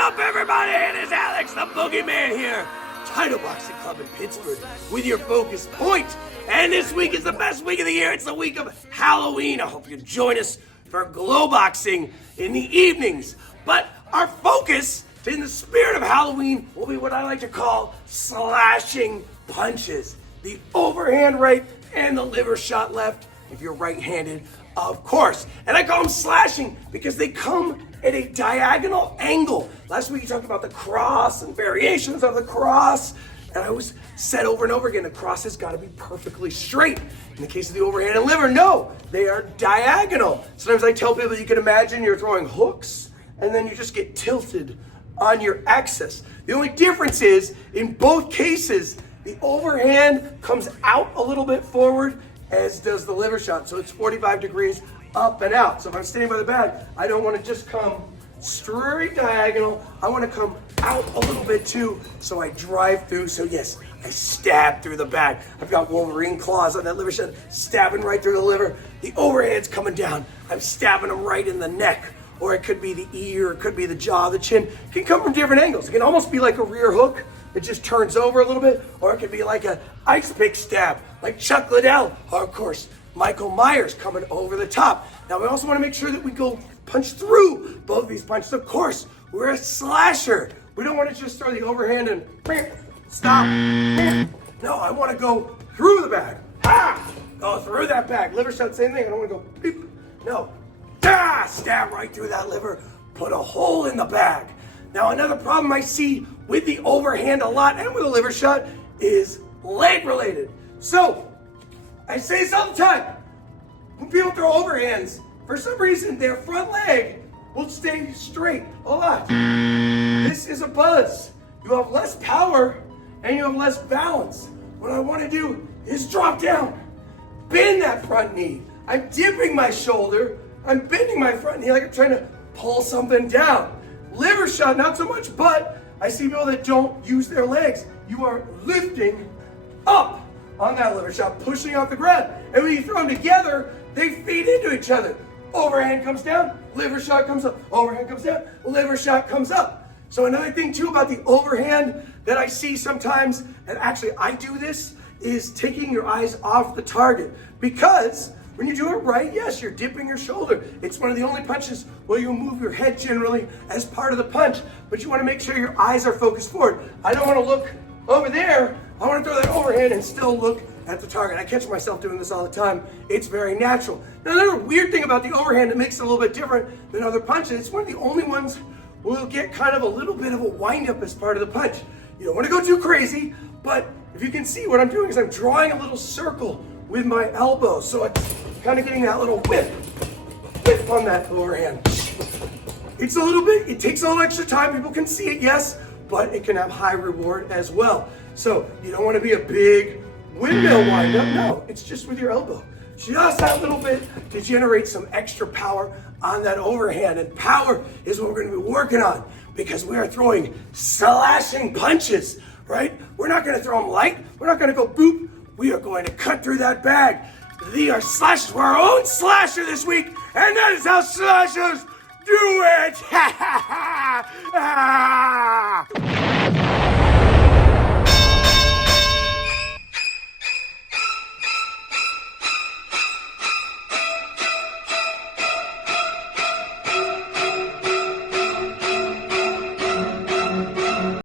up, everybody? It is Alex, the Boogeyman here. Title Boxing Club in Pittsburgh with your focus point. And this week is the best week of the year. It's the week of Halloween. I hope you join us for glow boxing in the evenings. But our focus, in the spirit of Halloween, will be what I like to call slashing punches. The overhand right and the liver shot left, if you're right-handed, of course. And I call them slashing because they come at a diagonal angle. Last week you talked about the cross and variations of the cross. And I always said over and over again, the cross has got to be perfectly straight. In the case of the overhand and liver, no, they are diagonal. Sometimes I tell people you can imagine you're throwing hooks and then you just get tilted on your axis. The only difference is, in both cases, the overhand comes out a little bit forward, as does the liver shot. So it's 45 degrees up and out. So if I'm standing by the bag, I don't want to just come straight diagonal. I want to come out a little bit too, so I drive through. So yes, I stab through the bag. I've got Wolverine claws on that liver shot, stabbing right through the liver. The overhand's coming down. I'm stabbing them right in the neck. Or it could be the ear, it could be the jaw, the chin. It can come from different angles. It can almost be like a rear hook. It just turns over a little bit. Or it could be like an ice pick stab, like Chuck Liddell. Or of course, Michael Myers coming over the top. Now we also want to make sure that we go punch through both these punches. Of course, we're a slasher. We don't want to just throw the overhand and stop. No, I want to go through the bag. Ha! Go through that bag. Liver shot, same thing. I don't want to go beep. No. Stab right through that liver, put a hole in the bag. Now another problem I see with the overhand a lot and with a liver shot is leg related. So, I say this all the time, when people throw overhands, for some reason their front leg will stay straight a lot. This is a buzz. You have less power and you have less balance. What I want to do is drop down, bend that front knee. I'm dipping my shoulder, I'm bending my front knee like I'm trying to pull something down. Liver shot, not so much, but I see people that don't use their legs. You are lifting up on that liver shot, pushing off the ground. And when you throw them together, they feed into each other. Overhand comes down, liver shot comes up. Overhand comes down, liver shot comes up. So another thing too about the overhand that I see sometimes, and actually I do this, is taking your eyes off the target. Because when you do it right, yes, you're dipping your shoulder. It's one of the only punches where you move your head generally as part of the punch, but you want to make sure your eyes are focused forward. I don't want to look over there. I want to throw that overhand and still look at the target. I catch myself doing this all the time. It's very natural. Now, another weird thing about the overhand that makes it a little bit different than other punches, it's one of the only ones where you'll get kind of a little bit of a wind-up as part of the punch. You don't want to go too crazy, but if you can see what I'm doing is I'm drawing a little circle with my elbow. So it's kind of getting that little whip on that overhand. It's a little bit, it takes a little extra time. People can see it, yes, but it can have high reward as well. So you don't want to be a big windmill windup. No, it's just with your elbow. Just that little bit to generate some extra power on that overhand. And power is what we're going to be working on because we are throwing slashing punches, right? We're not going to throw them light. We're not going to go boop. We are going to cut through that bag. We are slashers. We're our own slasher this week, and that is how slashers do it.